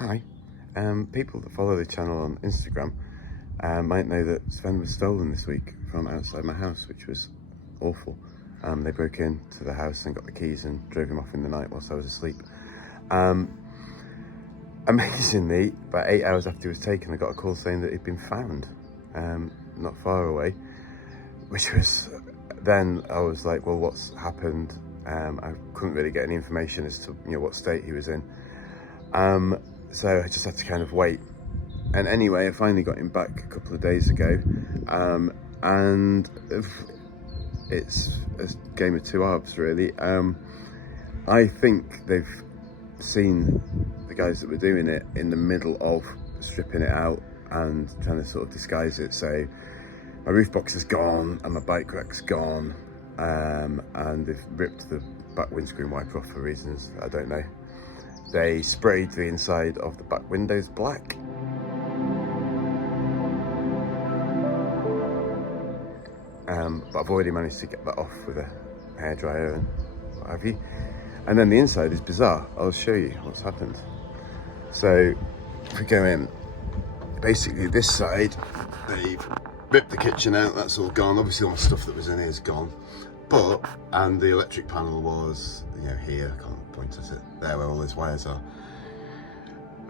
Hi. People that follow the channel on Instagram might know that Sven was stolen this week from outside my house, which was awful. They broke into the house and got the keys and drove him off in the night whilst I was asleep. Amazingly, about 8 hours after he was taken, I got a call saying that he'd been found not far away, which was, then I was like, well, what's happened? I couldn't really get any information as to what state he was in. So I just had to kind of wait. And anyway, I finally got him back a couple of days ago. And it's a game of two halves, really. I think they've seen the guys that were doing it in the middle of stripping it out and trying to sort of disguise it. So my roof box is gone and my bike rack's gone. And they've ripped the back windscreen wiper off for reasons I don't know. They sprayed the inside of the back windows black. But I've already managed to get that off with a hairdryer and what have you. And then the inside is bizarre. I'll show you what's happened. So if we go in, basically this side, they've ripped the kitchen out, that's all gone. Obviously all the stuff that was in here is gone. And the electric panel was, here, I can't point at it, there where all these wires are.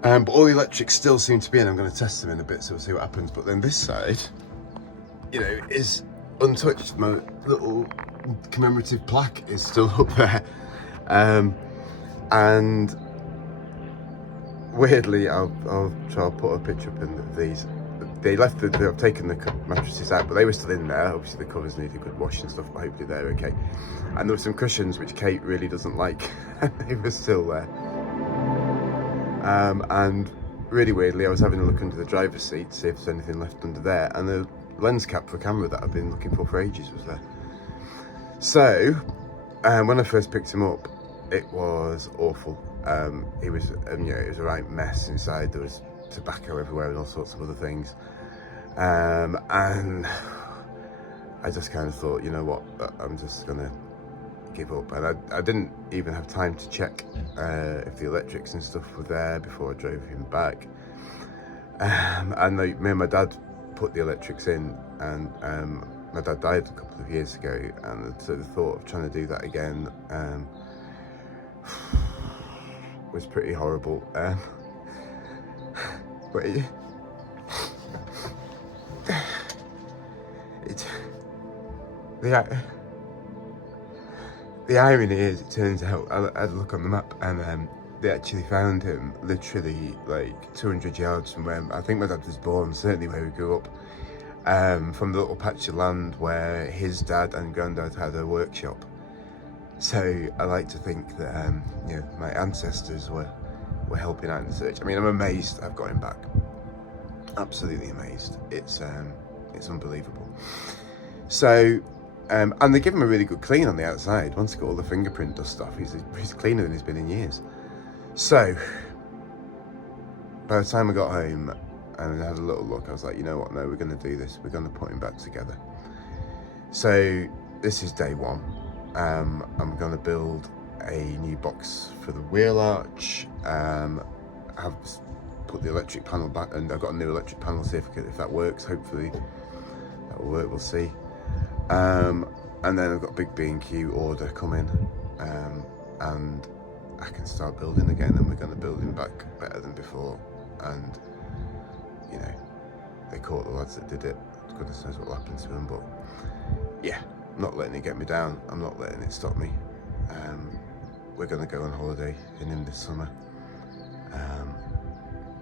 But all the electrics still seem to be in. I'm going to test them in a bit, so we'll see what happens. But then this side, is untouched. My little commemorative plaque is still up there. And weirdly, I'll put a picture up in these. They've taken the mattresses out, but they were still in there. Obviously the covers needed good wash and stuff, but hopefully they're okay. And there were some cushions which Kate really doesn't like. They were still there. And really weirdly, I was having a look under the driver's seat to see if there's anything left under there, and the lens cap for a camera that I've been looking for ages was there. So when I first picked him up, it was awful. It was a right mess inside. There was tobacco everywhere and all sorts of other things. And I just kind of thought, you know what, I'm just gonna give up. And I didn't even have time to check if the electrics and stuff were there before I drove him back. And me and my dad put the electrics in, and my dad died a couple of years ago, and so the thought of trying to do that again was pretty horrible. But the irony is, it turns out, I had a look on the map, and they actually found him literally like 200 yards from where I think my dad was born, certainly where we grew up, from the little patch of land where his dad and granddad had a workshop. So I like to think that my ancestors were helping out in the search. I mean, I'm amazed I've got him back. Absolutely amazed. It's unbelievable. So, and they give him a really good clean on the outside. Once he got all the fingerprint dust off, he's cleaner than he's been in years. So, by the time I got home and I had a little look, I was like, you know what, no, we're going to do this. We're going to put him back together. So, this is day one. I'm going to build a new box for the wheel arch. I've put the electric panel back, and I've got a new electric panel, see if that works. Hopefully that will work, we'll see. And then I've got a big B&Q order coming, and I can start building again, and we're going to build him back better than before. And they caught the lads that did it. Goodness knows what will happen to them, but yeah, I'm not letting it get me down. I'm not letting it stop me. We're going to go on holiday in him this summer,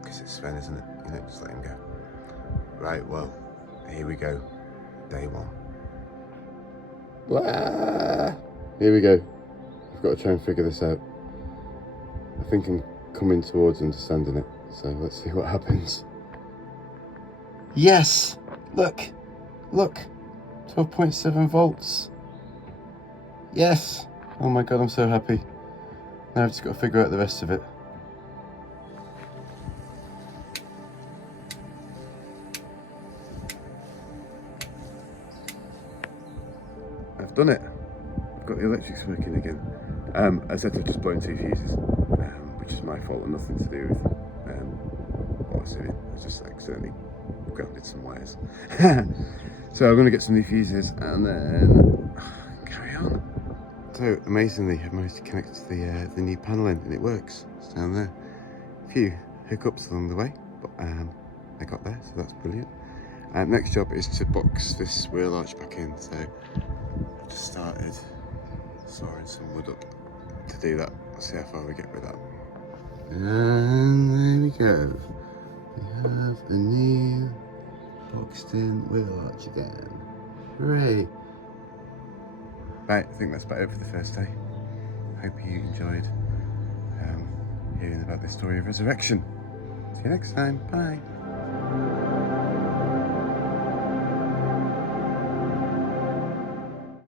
because it's Sven, isn't it? Just let him go. Right, well, here we go. Day one. Here we go. I've got to try and figure this out. I think I'm coming towards understanding it, so let's see what happens. Yes! Look! 12.7 volts. Yes! Oh my god, I'm so happy. Now I've just got to figure out the rest of it. I've done it. I've got the electrics working again. I said I've just blown two fuses, which is my fault and nothing to do with what I was doing. I was just accidentally grounded some wires. So I'm going to get some new fuses and then carry on. So amazingly, I've managed to connect to the new panel end and it works. It's down there. A few hiccups along the way, but I got there, so that's brilliant. Next job is to box this wheel arch back in. So I just started sawing some wood up to do that. Let's see how far we get with that. And there we go. We have a new boxed in wheel arch again. Hooray! Right, I think that's about it for the first day. Hope you enjoyed hearing about the story of resurrection. See you next time. Bye.